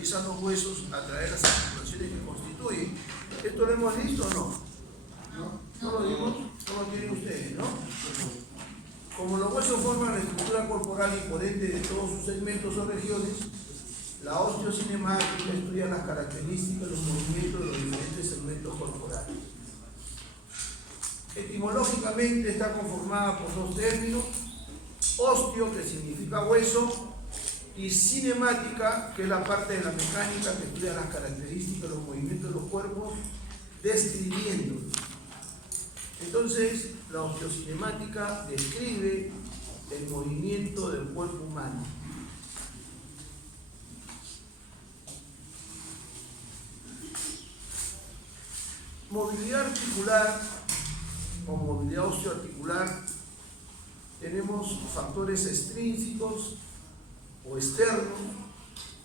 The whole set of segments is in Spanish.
movilizan los huesos a través de las articulaciones que constituyen. ¿Esto lo hemos visto o no? ¿No lo vimos? ¿Cómo lo tienen ustedes, no? Como los huesos forman la estructura corporal imponente de todos sus segmentos o regiones, la osteocinemática estudia las características y los movimientos de los diferentes segmentos corporales. Etimológicamente está conformada por dos términos: osteo, que significa hueso, y cinemática, que es la parte de la mecánica que estudia las características y los movimientos de los cuerpos, describiéndolos. Entonces, la osteocinemática describe el movimiento del cuerpo humano. Movilidad articular o movilidad osteoarticular, tenemos factores extrínsecos o externos,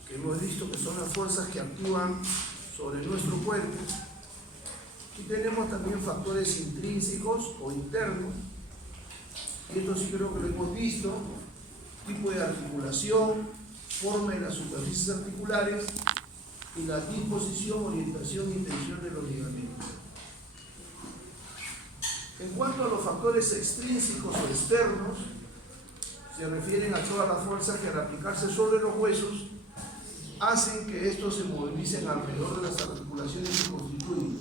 que hemos visto que son las fuerzas que actúan sobre nuestro cuerpo, y tenemos también factores intrínsecos o internos, y esto sí creo que lo hemos visto: tipo de articulación, forma de las superficies articulares y la disposición, orientación y tensión de los ligamentos. En cuanto a los factores extrínsecos o externos, se refieren a todas las fuerzas que al aplicarse sobre los huesos hacen que estos se movilicen alrededor de las articulaciones que constituyen.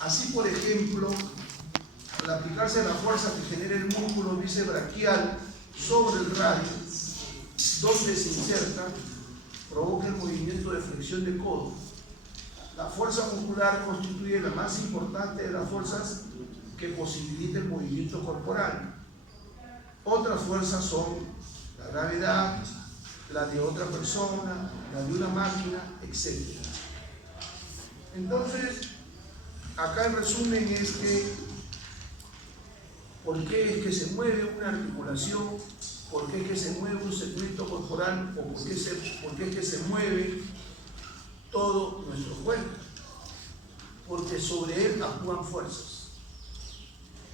Así, por ejemplo, al aplicarse la fuerza que genera el músculo bíceps-braquial sobre el radio, donde se inserta, provoca el movimiento de flexión de codo. La fuerza muscular constituye la más importante de las fuerzas que posibilita el movimiento corporal. Otras fuerzas son la gravedad, la de otra persona, la de una máquina, etc. Entonces, acá el resumen es que ¿por qué es que se mueve una articulación? ¿Por qué es que se mueve un segmento corporal? ¿O por qué es que se mueve todo nuestro cuerpo? Porque sobre él actúan fuerzas.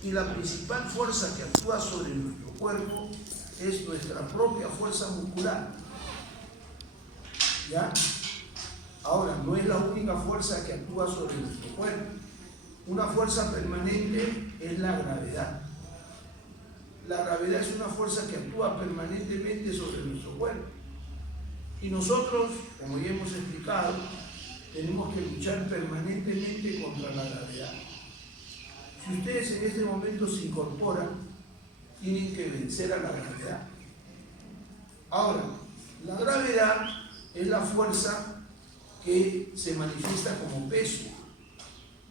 Y la principal fuerza que actúa sobre nuestro cuerpo es nuestra propia fuerza muscular. ¿Ya? Ahora, no es la única fuerza que actúa sobre nuestro cuerpo. Una fuerza permanente es la gravedad. La gravedad es una fuerza que actúa permanentemente sobre nuestro cuerpo. Y nosotros, como ya hemos explicado, tenemos que luchar permanentemente contra la gravedad. Si ustedes en este momento se incorporan, tienen que vencer a la gravedad. Ahora, la gravedad es la fuerza que se manifiesta como peso.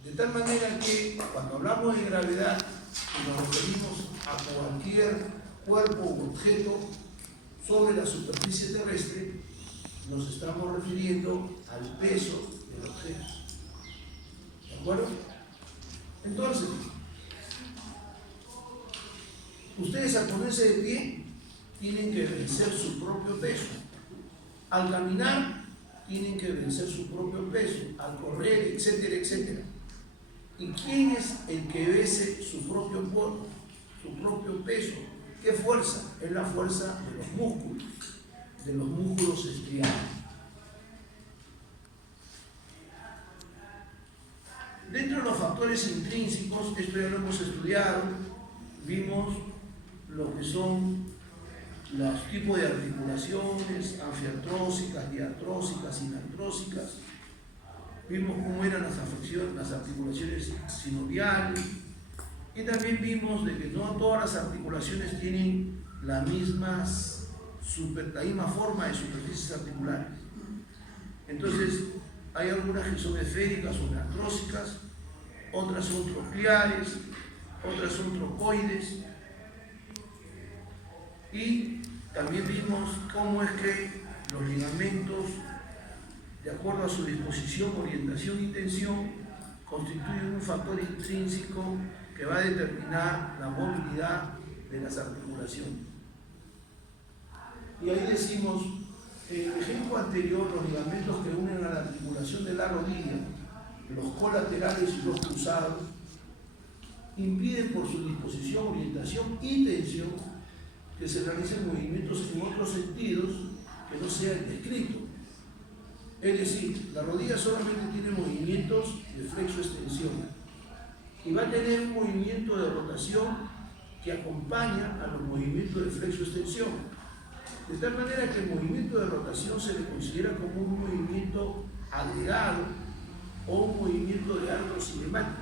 De tal manera que cuando hablamos de gravedad y nos referimos a cualquier cuerpo u objeto sobre la superficie terrestre, nos estamos refiriendo al peso del objeto. ¿De acuerdo? Entonces, ustedes al ponerse de pie tienen que vencer su propio peso. Al caminar tienen que vencer su propio peso. Al correr, etcétera, etcétera. ¿Y quién es el que vence su propio peso? ¿Qué fuerza? Es la fuerza de los músculos estriados. Dentro de los factores intrínsecos, esto ya lo hemos estudiado, vimos lo que son los tipos de articulaciones, anfiartrósicas, diartrósicas, inartrósicas. Vimos cómo eran las articulaciones sinoviales, y también vimos de que no todas las articulaciones tienen la misma forma de superficies articulares. Entonces, hay algunas que son esféricas o artrósicas, otras son troncleares, otras son trocoides, y también vimos cómo es que los ligamentos, de acuerdo a su disposición, orientación y tensión, constituyen un factor intrínseco que va a determinar la movilidad de las articulaciones. Y ahí decimos, en el ejemplo anterior, los ligamentos que unen a la articulación de la rodilla, los colaterales y los cruzados, impiden por su disposición, orientación y tensión que se realicen movimientos en otros sentidos que no sea el descrito. Es decir, la rodilla solamente tiene movimientos de flexo-extensión y va a tener un movimiento de rotación que acompaña a los movimientos de flexo-extensión. De tal manera que el movimiento de rotación se le considera como un movimiento agregado o un movimiento de arco cinemático.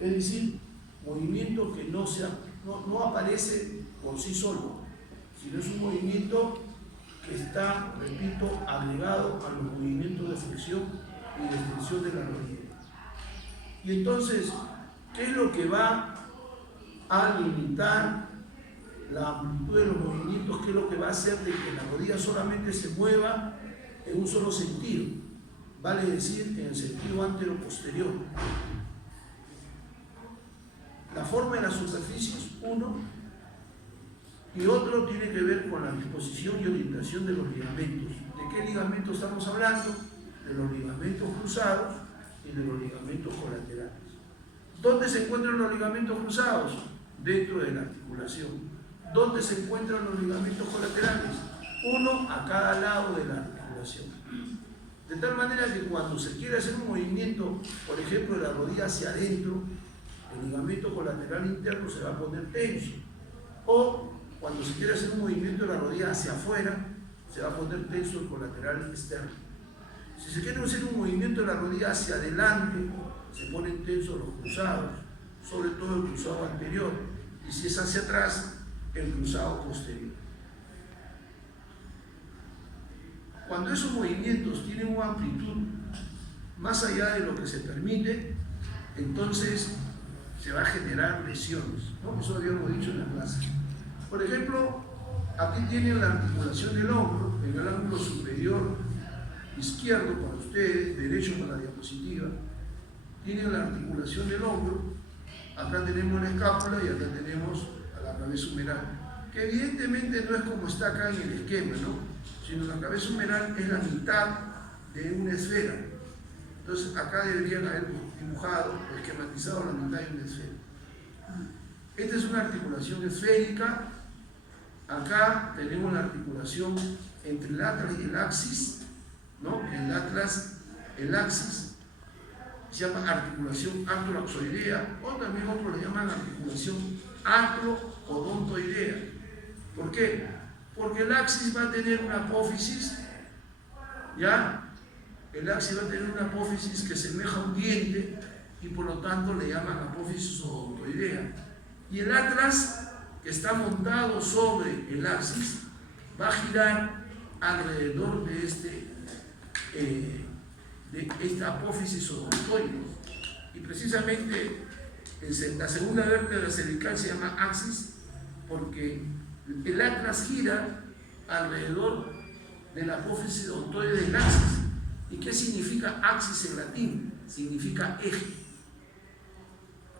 Es decir, movimiento que no aparece por sí solo, sino es un movimiento que está, repito, agregado a los movimientos de flexión y de extensión de la rodilla. Y entonces, ¿qué es lo que va a limitar la amplitud de los movimientos? ¿Qué es lo que va a hacer de que la rodilla solamente se mueva en un solo sentido? Vale decir, en el sentido antero-posterior. La forma de las superficies, uno, y otro tiene que ver con la disposición y orientación de los ligamentos. ¿De qué ligamentos estamos hablando? De los ligamentos cruzados y de los ligamentos colaterales. ¿Dónde se encuentran los ligamentos cruzados? Dentro de la articulación. ¿Dónde se encuentran los ligamentos colaterales? Uno a cada lado de la articulación. De tal manera que cuando se quiere hacer un movimiento, por ejemplo, de la rodilla hacia adentro, el ligamento colateral interno se va a poner tenso. O cuando se quiere hacer un movimiento de la rodilla hacia afuera, se va a poner tenso el colateral externo. Si se quiere hacer un movimiento de la rodilla hacia adelante, se ponen tensos los cruzados, sobre todo el cruzado anterior, y si es hacia atrás, el cruzado posterior. Cuando esos movimientos tienen una amplitud más allá de lo que se permite, entonces se va a generar lesiones, ¿no? Eso habíamos dicho en la clase. Por ejemplo, aquí tienen la articulación del hombro, en el ángulo superior izquierdo para ustedes, derecho para la diapositiva. Tienen la articulación del hombro, acá tenemos la escápula y acá tenemos a la cabeza humeral, que evidentemente no es como está acá en el esquema, ¿no? Sino la cabeza humeral es la mitad de una esfera. Entonces acá deberían haber dibujado o esquematizado la mitad de una esfera. Esta es una articulación esférica. Acá tenemos la articulación entre el atlas y el axis, ¿no? El axis se llama articulación antroaxoidea, o también otros le llaman articulación antroodontoidea. ¿Por qué? Porque el axis va a tener una apófisis, ¿ya? El axis va a tener una apófisis que semeja a un diente y por lo tanto le llaman apófisis odontoidea. Y el atlas, que está montado sobre el axis, va a girar alrededor de esta apófisis odontoide. Y precisamente la segunda vértebra cervical se llama axis porque el atlas gira alrededor de la apófisis odontoide del axis. ¿Y qué significa axis en latín? Significa eje.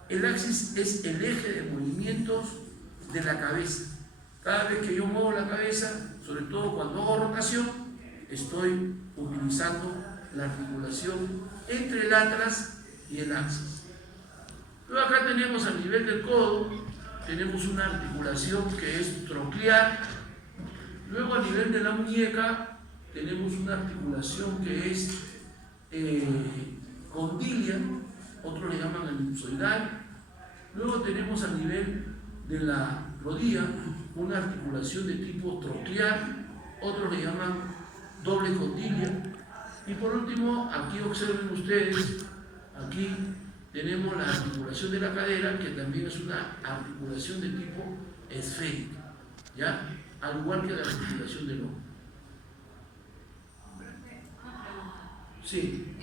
El axis es el eje de movimientos de la cabeza. Cada vez que yo muevo la cabeza, sobre todo cuando hago rotación, estoy utilizando la articulación entre el atlas y el axis. Luego acá tenemos a nivel del codo, tenemos una articulación que es troclear. Luego a nivel de la muñeca tenemos una articulación que es condilia, otros le llaman elipsoidal. Luego tenemos a nivel de la rodilla una articulación de tipo troclear, otros le llaman doble condilia. Y por último, aquí observen ustedes, aquí tenemos la articulación de la cadera, que también es una articulación de tipo esférica, ¿ya? Al igual que la articulación del hombro. Sí.